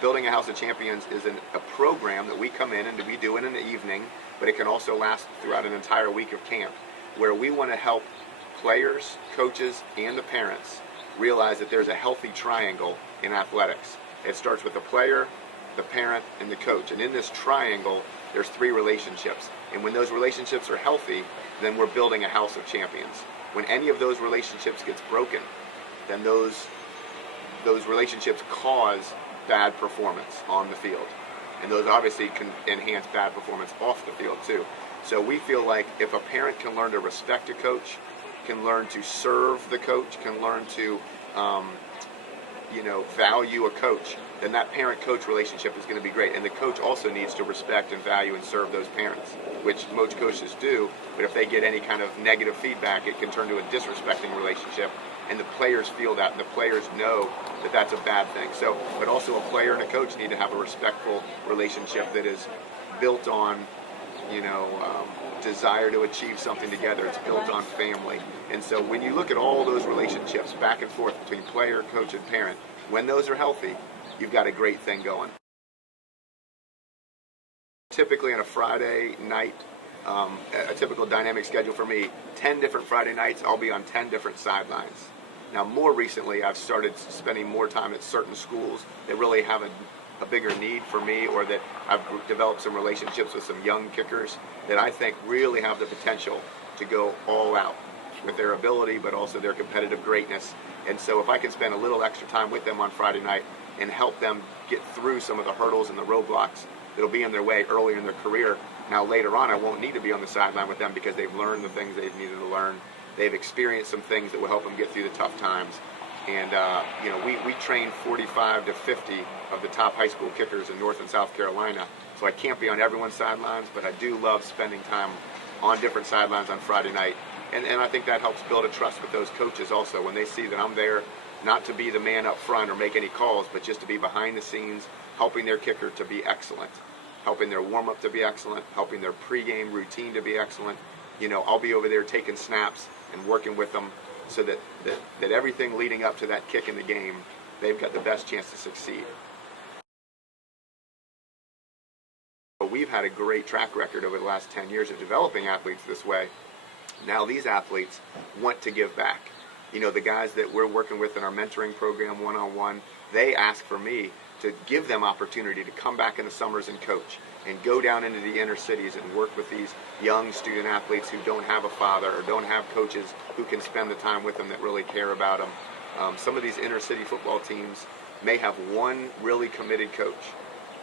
Building a House of Champions is a program that we come in and we do it in the evening, but it can also last throughout an entire week of camp, where we want to help players, coaches, and the parents realize that there's a healthy triangle in athletics. It starts with the player, the parent, and the coach. And in this triangle, there's 3 relationships. And when those relationships are healthy, then we're building a house of champions. When any of those relationships gets broken, then those relationships cause bad performance on the field. And those obviously can enhance bad performance off the field too. So we feel like if a parent can learn to respect a coach, can learn to serve the coach, can learn to value a coach, then that parent-coach relationship is going to be great. And the coach also needs to respect and value and serve those parents, which most coaches do. But if they get any kind of negative feedback, it can turn to a disrespecting relationship. And the players feel that, and the players know that that's a bad thing. So, but also a player and a coach need to have a respectful relationship that is built on, desire to achieve something together. It's built on family. And so when you look at all those relationships back and forth between player, coach, and parent, when those are healthy, you've got a great thing going. Typically on a Friday night, a typical dynamic schedule for me, 10 different Friday nights, I'll be on 10 different sidelines. Now more recently, I've started spending more time at certain schools that really have a bigger need for me, or that I've developed some relationships with some young kickers that I think really have the potential to go all out with their ability, but also their competitive greatness. And so if I can spend a little extra time with them on Friday night and help them get through some of the hurdles and the roadblocks that'll be in their way earlier in their career, now later on I won't need to be on the sideline with them because they've learned the things they've needed to learn. They've experienced some things that will help them get through the tough times. And we train 45 to 50 of the top high school kickers in North and South Carolina. So I can't be on everyone's sidelines, but I do love spending time on different sidelines on Friday night. And I think that helps build a trust with those coaches also, when they see that I'm there not to be the man up front or make any calls, but just to be behind the scenes, helping their kicker to be excellent, helping their warm-up to be excellent, helping their pregame routine to be excellent. I'll be over there taking snaps and working with them so that everything leading up to that kick in the game, they've got the best chance to succeed. We've had a great track record over the last 10 years of developing athletes this way. Now these athletes want to give back. The guys that we're working with in our mentoring program one-on-one, they ask for me to give them opportunity to come back in the summers and coach and go down into the inner cities and work with these young student athletes who don't have a father or don't have coaches who can spend the time with them that really care about them. Some of these inner city football teams may have one really committed coach,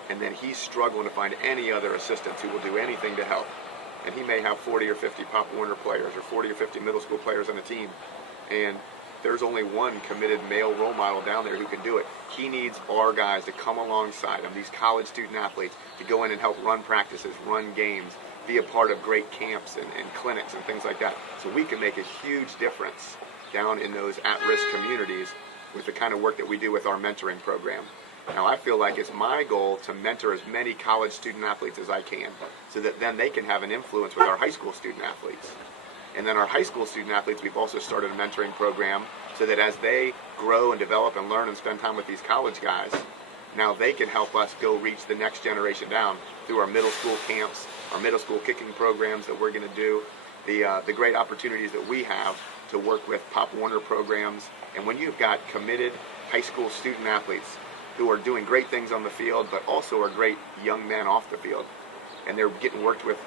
and then he's struggling to find any other assistants who will do anything to help. And he may have 40 or 50 Pop Warner players or 40 or 50 middle school players on the team, and there's only one committed male role model down there who can do it. He needs our guys to come alongside him, these college student athletes, to go in and help run practices, run games, be a part of great camps and clinics and things like that. So we can make a huge difference down in those at-risk communities with the kind of work that we do with our mentoring program. Now I feel like it's my goal to mentor as many college student athletes as I can, so that then they can have an influence with our high school student athletes. And then our high school student athletes, we've also started a mentoring program so that as they grow and develop and learn and spend time with these college guys, now they can help us go reach the next generation down through our middle school camps, our middle school kicking programs that we're going to do, the great opportunities that we have to work with Pop Warner programs. And when you've got committed high school student athletes who are doing great things on the field, but also are great young men off the field, and they're getting worked with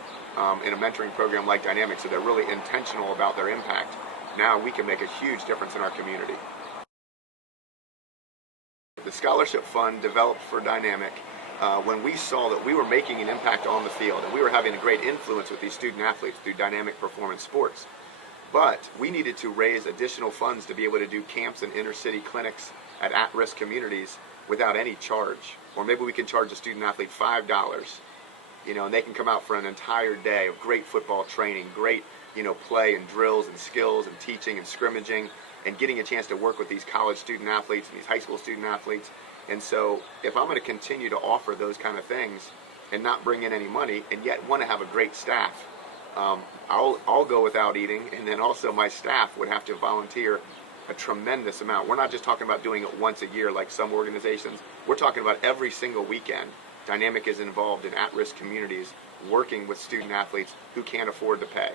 in a mentoring program like Dynamic, so they're really intentional about their impact, now we can make a huge difference in our community. The scholarship fund developed for Dynamic when we saw that we were making an impact on the field and we were having a great influence with these student athletes through Dynamic Performance Sports. But we needed to raise additional funds to be able to do camps and inner city clinics at-risk communities without any charge. Or maybe we can charge a student athlete $5, and they can come out for an entire day of great football training, great, play and drills and skills and teaching and scrimmaging, and getting a chance to work with these college student athletes and these high school student athletes. And so if I'm going to continue to offer those kind of things and not bring in any money and yet want to have a great staff, I'll go without eating, and then also my staff would have to volunteer a tremendous amount. We're not just talking about doing it once a year like some organizations. We're talking about every single weekend. Dynamic is involved in at-risk communities working with student athletes who can't afford to pay.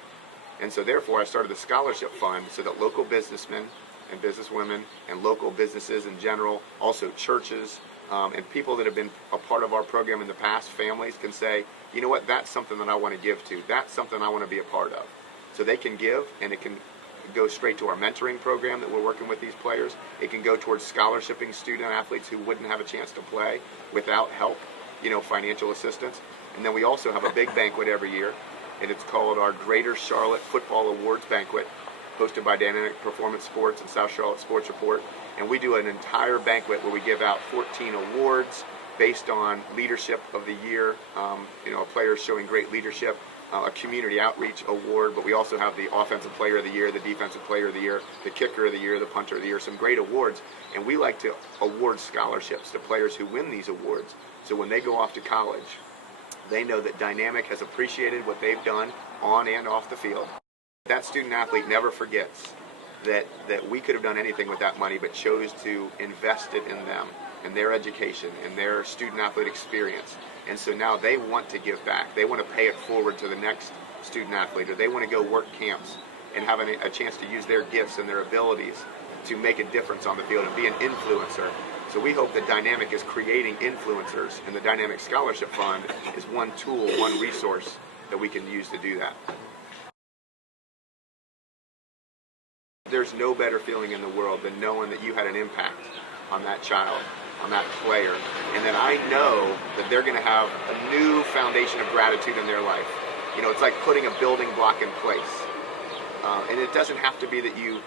And so therefore I started the scholarship fund so that local businessmen and businesswomen and local businesses in general, also churches, and people that have been a part of our program in the past, families, can say, you know what, that's something that I want to give to. That's something I want to be a part of. So they can give, and it can go straight to our mentoring program that we're working with these players. It can go towards scholarshiping student athletes who wouldn't have a chance to play without help, financial assistance. And then we also have a big banquet every year, and it's called our Greater Charlotte Football Awards Banquet, hosted by Dynamic Performance Sports and South Charlotte Sports Report. And we do an entire banquet where we give out 14 awards based on leadership of the year, players showing great leadership, a community outreach award, but we also have the offensive player of the year, the defensive player of the year, the kicker of the year, the punter of the year, some great awards. And we like to award scholarships to players who win these awards. So when they go off to college, they know that Dynamic has appreciated what they've done on and off the field. That student athlete never forgets that we could have done anything with that money but chose to invest it in them, in their education, in their student athlete experience. And so now they want to give back. They want to pay it forward to the next student athlete, or they want to go work camps and have a chance to use their gifts and their abilities to make a difference on the field and be an influencer. So we hope that Dynamic is creating influencers, and the Dynamic Scholarship Fund is one tool, one resource that we can use to do that. There's no better feeling in the world than knowing that you had an impact on that child, on that player, and that I know that they're going to have a new foundation of gratitude in their life. It's like putting a building block in place. And it doesn't have to be that you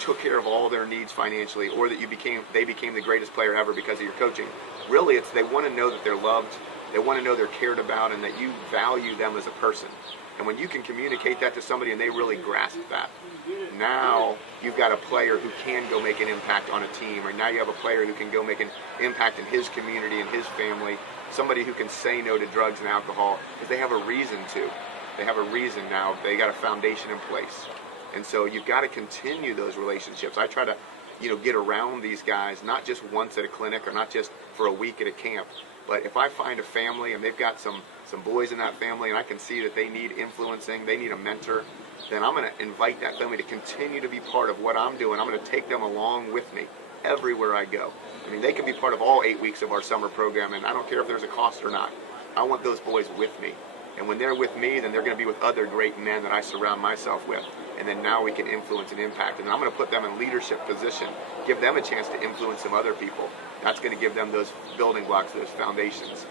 took care of all their needs financially, or that they became the greatest player ever because of your coaching. Really, they want to know that they're loved, they want to know they're cared about, and that you value them as a person. And when you can communicate that to somebody and they really grasp that, now you've got a player who can go make an impact on a team, or now you have a player who can go make an impact in his community and his family, somebody who can say no to drugs and alcohol because they have a reason to. They have a reason now. They got a foundation in place. And so you've got to continue those relationships. I try to, get around these guys, not just once at a clinic or not just for a week at a camp, but if I find a family and they've got some boys in that family and I can see that they need influencing, they need a mentor, then I'm going to invite that family to continue to be part of what I'm doing. I'm going to take them along with me everywhere I go. They can be part of all 8 weeks of our summer program, and I don't care if there's a cost or not. I want those boys with me. And when they're with me, then they're going to be with other great men that I surround myself with. And then now we can influence and impact. And I'm going to put them in leadership position, give them a chance to influence some other people. That's going to give them those building blocks, those foundations.